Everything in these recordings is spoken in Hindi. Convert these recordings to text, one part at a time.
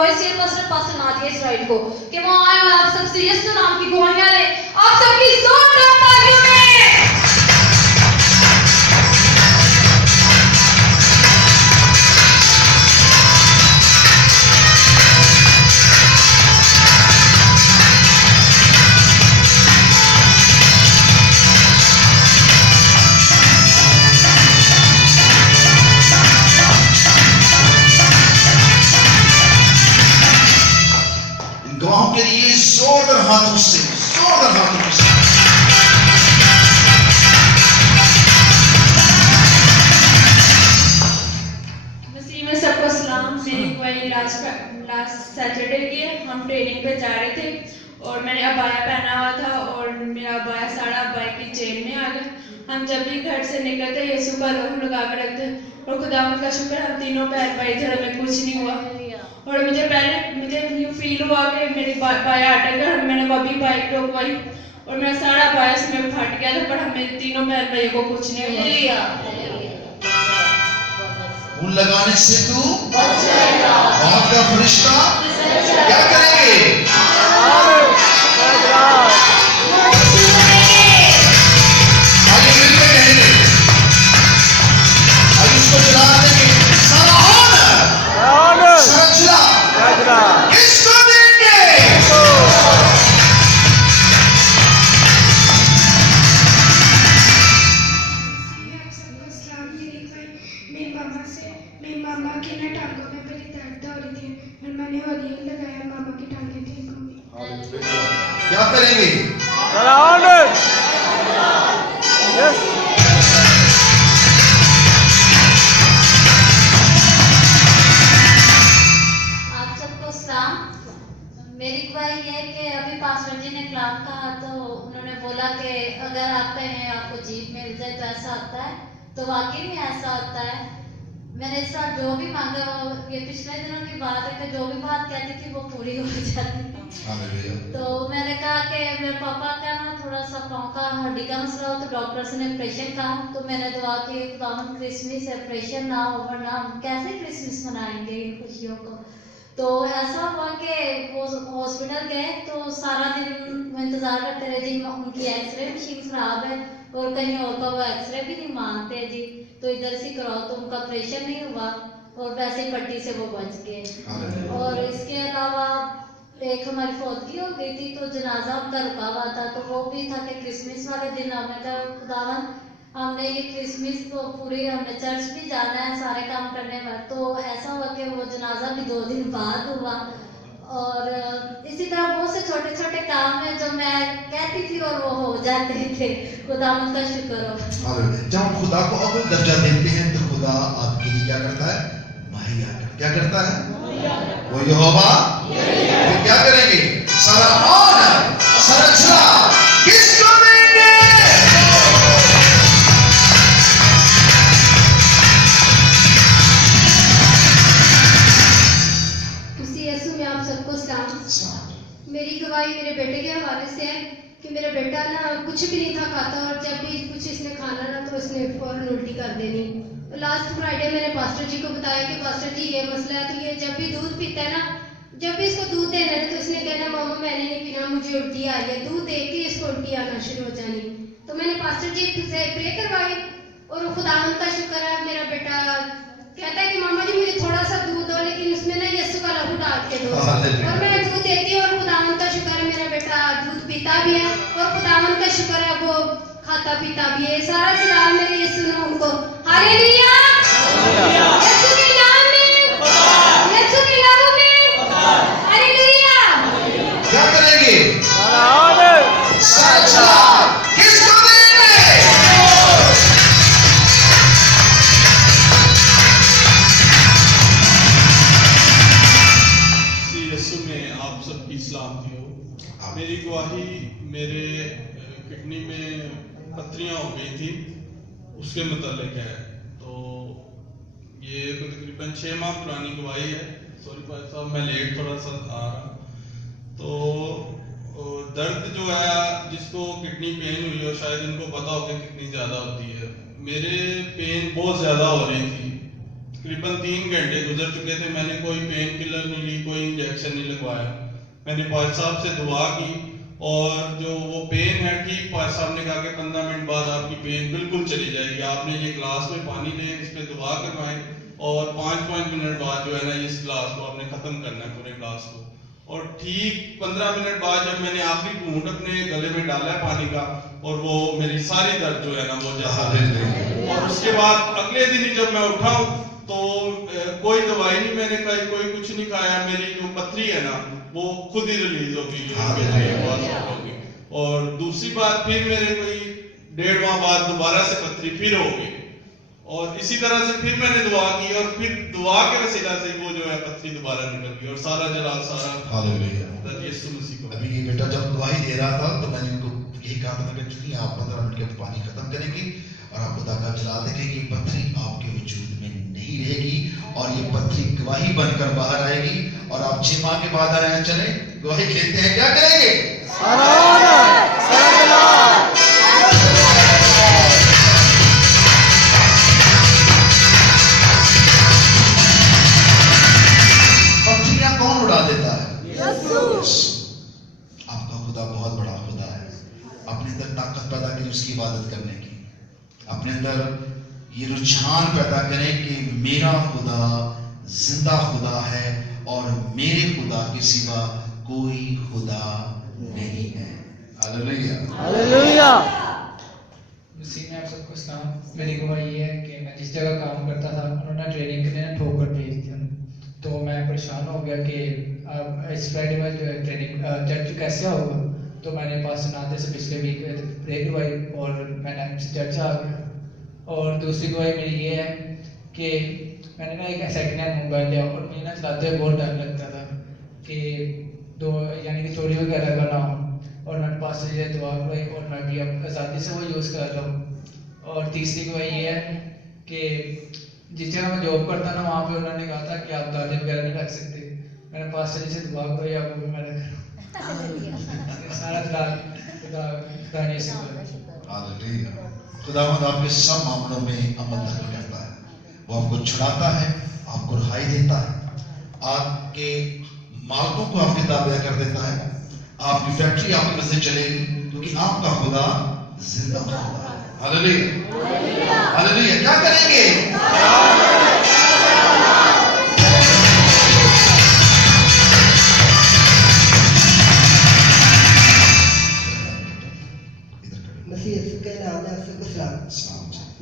Voice chairperson pastor Nadia Israel को कि वो आए और आप सबसे यीशु नाम की गवाहियां लें। आप सबकी जोरदार तालियों में। गवाहों के लिए जोरदार हाथों से मसीह में सबको सलाम। मेरी गवाही लास्ट सैटरडे की है। हम ट्रेनिंग पे जा रहे थे और मैंने अबाया पहना हुआ था और मेरा अबाया साड़ा अबाया की चेन में आ गया। हम जब भी घर से निकलते यीशु का लोहम लगा कर रखते और खुदावंद का शुक्र हम तीनों बहन भाई थे, हमें कुछ नहीं हुआ। और मुझे यूँ फील हुआ कि मेरी बाया अटक गया। मैंने अभी बाइक रोकवाई और मेरा सारा बाया उसमें फट गया था, पर हमें तीनों बहन भाइयों को कुछ नहीं हुआ। उन लगाने से तू बच जाएगा। मौत का फरिश्ता क्या करेंगे? आगे मिलके कहेंगे, आगे उसको जला देंगे। सारा ऑनर सारा किसको देंगे? मेरी मामा के ना टांगों में बड़ी दर्द हो रही थी और मैंने हौली लगाया, मामा की टांगें ठीक हो गई। क्या करेंगे? आप सबको सलाम। मेरी गवाही है कि अभी पास्टर जी ने कलाम कहा तो उन्होंने बोला कि अगर आप कहें आपको जीत मिल जाए तो ऐसा होता है, तो वाकई में ऐसा होता है। मैंने इस साल जो भी मांगा, ये पिछले दिनों की बात है कि जो भी बात कहती थी वो पूरी हो जाती थी। तो मैंने कहा कि मेरे पापा का ना थोड़ा सा पाँव का हड्डी का मसला हो, तो डॉक्टर ने ऑपरेशन कहा। तो मैंने दुआ की खुदावंद क्रिसमस ऑपरेशन ना हो, वरना हम कैसे क्रिसमस मनाएंगे इन खुशियों को। तो ऐसा हुआ कि वो हॉस्पिटल गए तो सारा दिन इंतजार करते रहे जी। उनकी एक्सरे मशीन खराब है और कहीं और का वो एक्सरे भी नहीं मानते जी, तो इधर से कराओ, तो उनका ऑपरेशन नहीं हुआ और वैसे ही पट्टी से वो बच गए। और इसके अलावा एक हमारी फौतगी हो गई थी, तो जनाजा उनका रुका हुआ था, तो वो भी था कि क्रिसमस वाले दिन हमने कहा खुदावन हमने ये क्रिसमस को पूरी हमने चर्च भी जाना है सारे काम करने में। तो ऐसा हुआ कि वो जनाजा भी 2 दिन बाद हुआ। और इसी तरह बहुत से छोटे छोटे काम है जो मैं कहती थी और वो हो जाते थे। खुदा का शुक्र हो। जब हम खुदा को अव्वल दर्जा देते हैं तो खुदा आपके लिए क्या करता है? मुहैया क्या करता है? वो यहोवा। तो क्या करेंगे? सारा ऑनर सारा जलाल किसको देंगे? यीशु में आप सबको सलाम। मेरी गवाही मेरे बेटे के हवाले से है कि मेरा बेटा ना कुछ भी नहीं था खाता और जब भी कुछ इसने खाना ना तो इसने फौरन उल्टी कर देनी। लास्ट फ्राइडे मैंने पास्टर जी को बताया कि पास्टर जी ये मसला है, तो ये जब भी दूध पीता है ना, जब भी इसको दूध देना है तो इसने कहना मामा मैंने नहीं पीना, मुझे उल्टी आ रही है। दूध दे के इसको उल्टी आना शुरू हो जानी। तो मैंने पास्टर जी से प्रे करवाई और खुदावंद का शुक्र है मेरा बेटा कहता है कि मामा जी मुझे थोड़ा सा दूध दो, लेकिन उसमें ना यीशु का लहू डाल के दो। और मैं दूध देती हूँ और खुदावंद का शुक्र है मेरा बेटा दूध पीता भी है और खुदावंद का शुक्र है वो खाता पीता भी है। सारा जलाल मेरे यीशु ने उनको। हालेलुया। यीशु के नाम में, यीशु के लहू में। हालेलुया। क्या करेंगे? सारा जलाल किसको देंगे? यीशु में आप सबकी सलामती हो। मेरी गवाही मेरे किडनी में पथरियां हो गई थी उसके मुतालिक है। तो ये तकरीबन 6 माह पुरानी गवाही है। सॉरी भाई साहब मैं लेट थोड़ा सा आ रहा। तो दर्द जो है जिसको किडनी पेन हुई हो शायद इनको पता होगा कितनी ज़्यादा होती है। मेरे पेन बहुत ज़्यादा हो रही थी तकरीबन 3 घंटे गुजर चुके थे, मैंने कोई पेन किलर नहीं ली, कोई इंजेक्शन नहीं लगवाया। मैंने पाज साहब से दुआ की और जो वो पेन है ठीक, पाज साहब ने कहा कि 15 मिनट बाद आपकी पेन बिल्कुल चली जाएगी, आपने ये ग्लास में पानी लें, इस पर दुआ करवाएं और 5-5 मिनट बाद जो है ना इस ग्लास को आपने खत्म करना है, पूरे ग्लास को। और ठीक 15 मिनट बाद जब मैंने आखिरी घूंट अपने गले में डाला है पानी का, और वो मेरी सारी दर्द जो है ना वो जैसा, और उसके बाद अगले दिन ही जब मैं उठा तो कोई दवाई नहीं मैंने खाई, कोई कुछ नहीं खाया, मेरी जो पथरी है ना वो खुद ही रिलीज हो गई। और दूसरी बात फिर मेरे कोई 1.5 माह बाद दोबारा से पथरी फिर हो गई, और इसी तरह से फिर मैंने दुआ की और फिर दुआ के वसीला से वो जो है पथरी दोबारा निकल गई और सारा जलाल सारा यीशु मसीह को। अभी ये बेटा जब गवाही दे रहा था तो मैंने इनको यही कहा था कि आप 15 मिनट के पानी खत्म करेंगे और आप खुदा का जलाल देखेंगे, ये पथरी आपके वजूद में नहीं रहेगी और ये पथरी गवाही बनकर बाहर आएगी और आप 6 माह के बाद आए चले गवाही खेलते हैं, क्या करेंगे? पथरियां कौन उड़ा देता है? आपका खुदा बहुत बड़ा खुदा है। अपने अंदर ताकत पैदा करें उसकी इबादत करने की, अपने अंदर ये रुझान पैदा करें कि मेरा खुदा जिंदा खुदा है और मेरे खुदा के सिवा कोई खुदा नहीं है। Hallelujah hallelujah. मसीह में आप सबको सलाम। मेरी गवाही ये है कि मैं जिस जगह काम करता था उन्होंने ट्रेनिंग के लिए ठोकर भेज दिया, तो मैं परेशान हो गया कि अब इस फ्राइडे में जो है ट्रेनिंग चर्च कैसे होगा। तो मैंने पास नाते से पिछले वीक प्रे करवाई और मैंने चर्च आ गया। और दूसरी गवाही मेरी ये है कि मैंने ना एक सेकंड हैंड मोबाइल लिया और मुझे ना चलाते हुए बहुत डर लगता था कि यानी कि चोरी वगैरह का ना हो, और मैंने पास से ये दुआ करवाई और मैं भी अब आज़ादी से वो यूज़ कर रहा हूँ। और तीसरी गवाही ये है कि जिस जगह मैं जॉब करता ना वहाँ पे उन्होंने कहा था कि आप दाले वगैरह नहीं रख सकते, मैंने पास से दुआ करवाई, अब वो भी मैं रख सारा खुदावंद आपके सब मामलों में अमल दखल करता है, वो आपको छुड़ाता है, आपको रिहाई देता है, आपके मालकों को आपके ताबे कर देता है, आपकी फैक्ट्री आपकी वजह से चलेगी क्योंकि आपका खुदा जिंदा खुदा है। Hallelujah hallelujah. क्या करेंगे?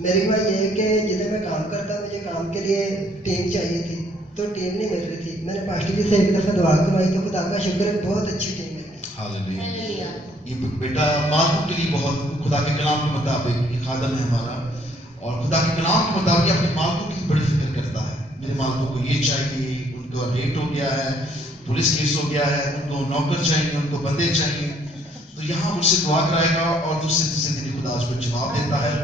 मेरी बात ये है कि जिधर मैं काम करता मुझे काम के लिए टीम चाहिए थी, तो टीम नहीं मिल रही थी। मैंने पास्टर जी से एक दफा दुआ करवाई तो खुदा का शुक्र है बहुत अच्छी टीम है। हालेलुया। ये बेटा मालूम के लिए बहुत खुदा के कलाम के मुताबिक ये खादम है हमारा, और खुदा के कलाम के मुताबिक अपने मालकों की बड़ी फिक्र करता है। मेरे मालकों को ये चाहिए, उनको रेट हो गया है, पुलिस केस हो गया है, उनको नौकर चाहिए, उनको बंदे चाहिए, तो यहाँ मुझसे दुआ कराएगा और दूसरे तीसरे दिन खुदा उसको जवाब देता है।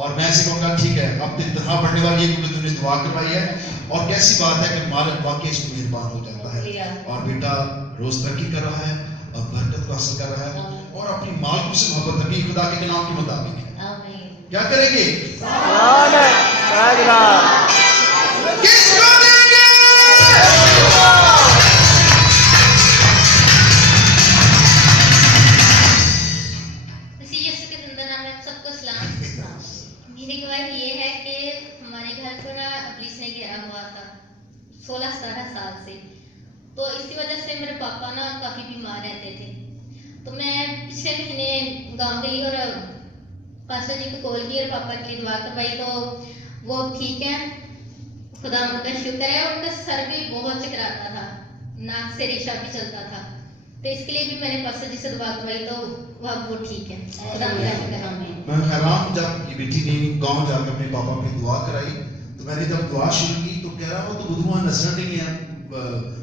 और मैं ऐसे कहूँगा ठीक है अब तेरी तनख्वाह बढ़ने वाली है क्योंकि तूने दुआ करवाई है, और कैसी बात है कि मालिक वाकई इसमें मेहरबान हो जाता है और बेटा रोज तरक्की कर रहा है और बरकत को हासिल कर रहा है और अपनी मालिक से मोहब्बत रखी खुदा के नाम के मुताबिक। क्या करेंगे? किसको देंगे? मेरी गवाही ये है कि हमारे घर पर पुलिस ने घेरा हुआ था 16-17 साल से, तो इसी वजह से मेरे पापा ना काफी बीमार रहते थे। तो मैं पिछले महीने गांव गई और पास्टर जी को कॉल की और पापा की दुआ करवाई, तो वो ठीक है, खुदा उनका शुक्र है। उनका सर भी बहुत चकराता था, नाक से रेशा भी चलता था, तो इसके लिए भी मैंने पास्टर जी से दुआ करवाई, तो वो ठीक है। खुदा उनका शुक्र है। मैं हैरान जब ये बेटी ने गांव जाकर अपने पापा की दुआ कराई, तो मैंने जब दुआ शुरू की तो कह रहा वो तो बुधुआ नसर नहीं है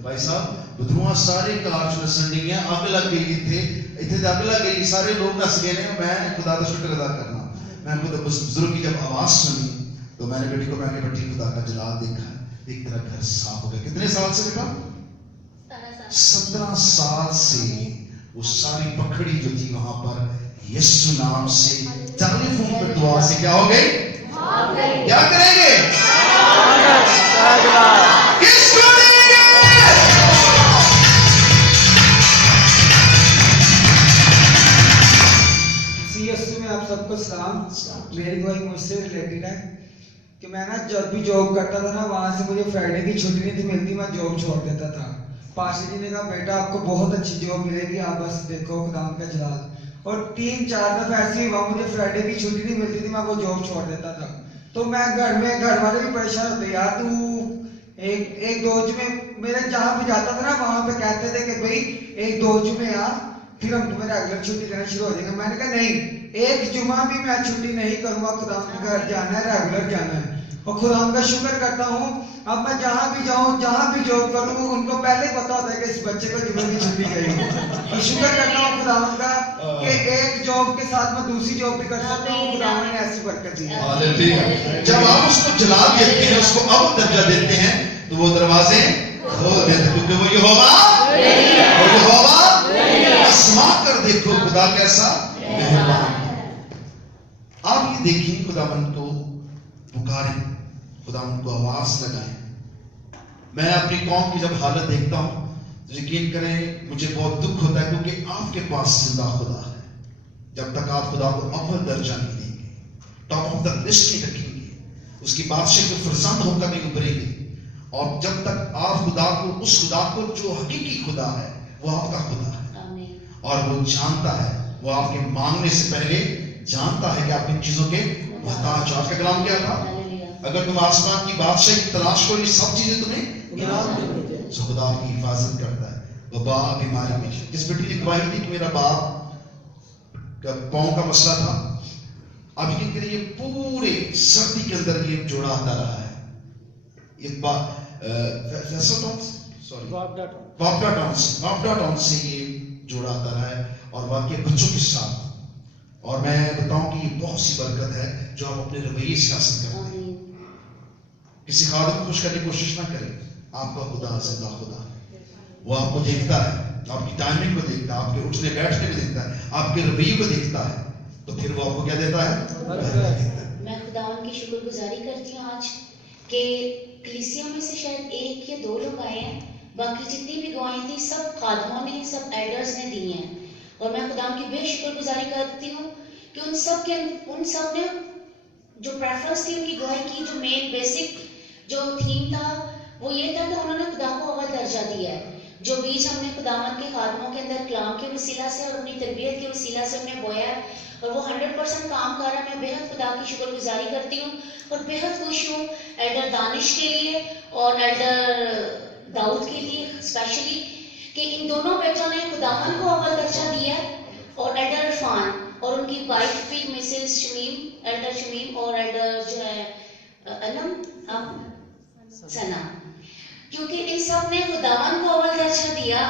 भाई साहब, बुधुआ सारे कार च नसर नहीं है, अग लग गई थे इतने अग लग गई, सारे लोग नस गए ने। मैं खुदा का शुक्र अदा करना, मैं खुद उस बुजुर्ग की जब आवाज सुनी तो मैंने बेटी को मैं बेटी खुदा का जलाल देखा, एक तेरा घर साफ हो गया। कितने साल से बेटा? 17 साल से वो सारी पखड़ी जो थी वहां पर यीशु नाम से टेलीफोन पर दुआ से क्या हो गई? क्या करेंगे? किसको देंगे? यीशु में आप सबको सलाम। मेरी कोई मुझसे रिलेटेड है कि मैं ना जब भी जॉब करता था ना, वहां से मुझे फ्राइडे की छुट्टी नहीं थी मिलती, मैं जॉब छोड़ देता था। पास्टर जी ने कहा बेटा आपको बहुत अच्छी जॉब मिलेगी, आप बस देखो खुदा का जलाल। और 3-4 दफे ऐसे ही हुआ, मुझे फ्राइडे की छुट्टी नहीं मिलती थी, मैं वो जॉब छोड़ देता था। तो मैं घर वाले भी परेशान होते, यार तू एक दो जुमे मेरे जहाँ भी जाता था ना, वहां पे कहते थे कि भाई 1-2 जुमे आ, फिर हम तुम्हें रेगुलर छुट्टी देना शुरू हो जाएंगे। मैंने कहा नहीं, एक जुमा भी मैं छुट्टी नहीं करूंगा, खुदा के घर जाना है, रेगुलर जाना है। और खुदा का शुक्र करता हूँ, अब मैं जहाँ भी जाऊँ, जहाँ भी जॉब करूँ, उनको पहले पता होता है कि इस बच्चे को जुमे की छुट्टी चाहिए। और शुक्र करता हूँ खुदा का कि एक जॉब के साथ मैं दूसरी जॉब भी कर सकता हूँ, खुदा ने ऐसी बरकत दी। हालेलुया। जब आप उसको जलाल देते हैं, उसको अब दर्जा देते हैं, तो वो दरवाजे खोल देते हैं, क्योंकि वो यहोवा आसमां कर देखो खुदा कैसा मेहरबान है। आप ये देखिए, खुदावंद को पुकारें, खुदावंद को आवाज लगाएं। मैं अपनी कौम की जब हालत देखता हूं तो यकीन करें मुझे बहुत दुख होता है, क्योंकि आपके पास जिंदा खुदा है। जब तक आप खुदा को अव्वल दर्जा नहीं देंगे, टॉप ऑफ द लिस्ट नहीं रखेंगे, उसकी बादशाह को फरजंद होकर नहीं उभरेंगे, और जब तक आप खुदा को, उस खुदा को जो हकीकी खुदा है, वो आपका खुदा है और वो जानता है, वो आपके मांगने से पहले जानता है कि आप इन चीजों के मोहताज हो। आपका कलाम क्या था? अगर तुम आसमान की बादशाह की तलाश करो, ये सब चीजें तुम्हें जो खुदा की हिफाजत करता है। वो बाप बीमारी में, जिस बेटी ने गवाही दी कि मेरा बाप का पाँव का मसला था, अब यकीन करिए पूरे सर्दी के अंदर ये जोड़ा आता रहा है। एक बार वापडा टाउन से ये जोड़ा आता रहा है, और वाकई बच्चों के साथ। और मैं बताऊं कि ये बहुत सी बरकत है जो आप अपने रवैये से हासिल करते हैं। किसी खादिम को खुश करने की कोशिश ना करें, आपका खुदा जिंदा खुदा है, वो आपको देखता है, आपकी टाइमिंग को देखता है, आपके उठने बैठने को देखता है, आपके रवैये को देखता है, तो फिर वो आपको क्या देता है? मैं खुदावन की शुक्रगुजारी करती हूँ आज कि कलीसिया में से शायद 1 या 2 लोग आए हैं, बाकी जितनी भी गवाही थी सब खादमों ने, सब एल्डर्स ने दी हैं। और मैं खुदा की बेशुक्रगुजारी करती हूँ कि उन सब ने जो प्रेफरेंस थी उनकी गवाही की, जो मेन बेसिक जो थीम था वो ये था कि उन्होंने खुदा को अव्वल दर्जा दिया है। जो बीज हमने खुदावन के खादमों के अंदर कलाम के वसीला से और अपनी तरबियत के वसीला से हमने बोया है, और वो 100% काम कर रहा है। मैं बेहद खुदा की शुक्रगुजारी करती हूँ और बेहद खुश हूँ एल्डर दानिश के लिए और एल्डर दाऊद के लिए स्पेशली, कि इन दोनों बेटों ने खुदावन को अव्वल दर्जा दिया, और एल्डर इरफान और उनकी वाइफ भी मिसेस शमीम, एल्डर शमीम, और एल्डर जो है अनम सना, क्योंकि इन सब ने खुदावन को अव्वल दर्जा दिया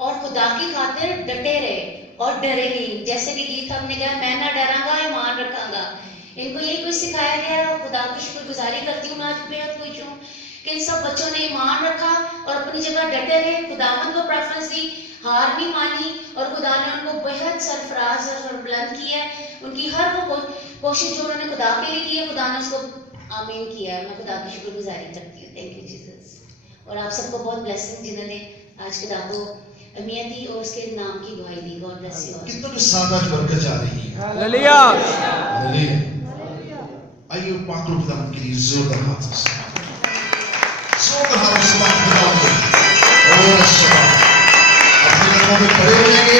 और खुदा की खातिर डटे रहे और डरे नहीं। जैसे कि गीत हमने गाया, मैं ना डरांगा ईमान रखांगा, इनको यही कुछ सिखाया गया। और खुदा की शुक्रगुजारी करती हूँ, मैं आज बेहद खुश हूँ कि इन सब बच्चों ने ईमान रखा और अपनी जगह डटे रहे, खुदावन को प्रेफरेंस दी, हार नहीं मानी, और खुदा ने उनको बेहद सरफराज और बुलंद किया है। उनकी हर वो कोशिश जो उन्होंने खुदा के लिए की है, खुदा ने उसको आमीन किया है। मैं खुदा की शुक्रगुजारी करती हूँ। Thank you Jesus. और आप सबको बहुत ब्लेसिंग जिन्होंने आज खुदा को अहमियत दी और उसके नाम की गवाही दी। God bless you. कितनों के साथ आज बरकत जा रही है। हालेलुया। आइए पाक रूप खुदा के लिए जोरदार हाथ से जोरदार हाथ से खुदा को और शबा अपने लोगों में खड़े हो जाएंगे।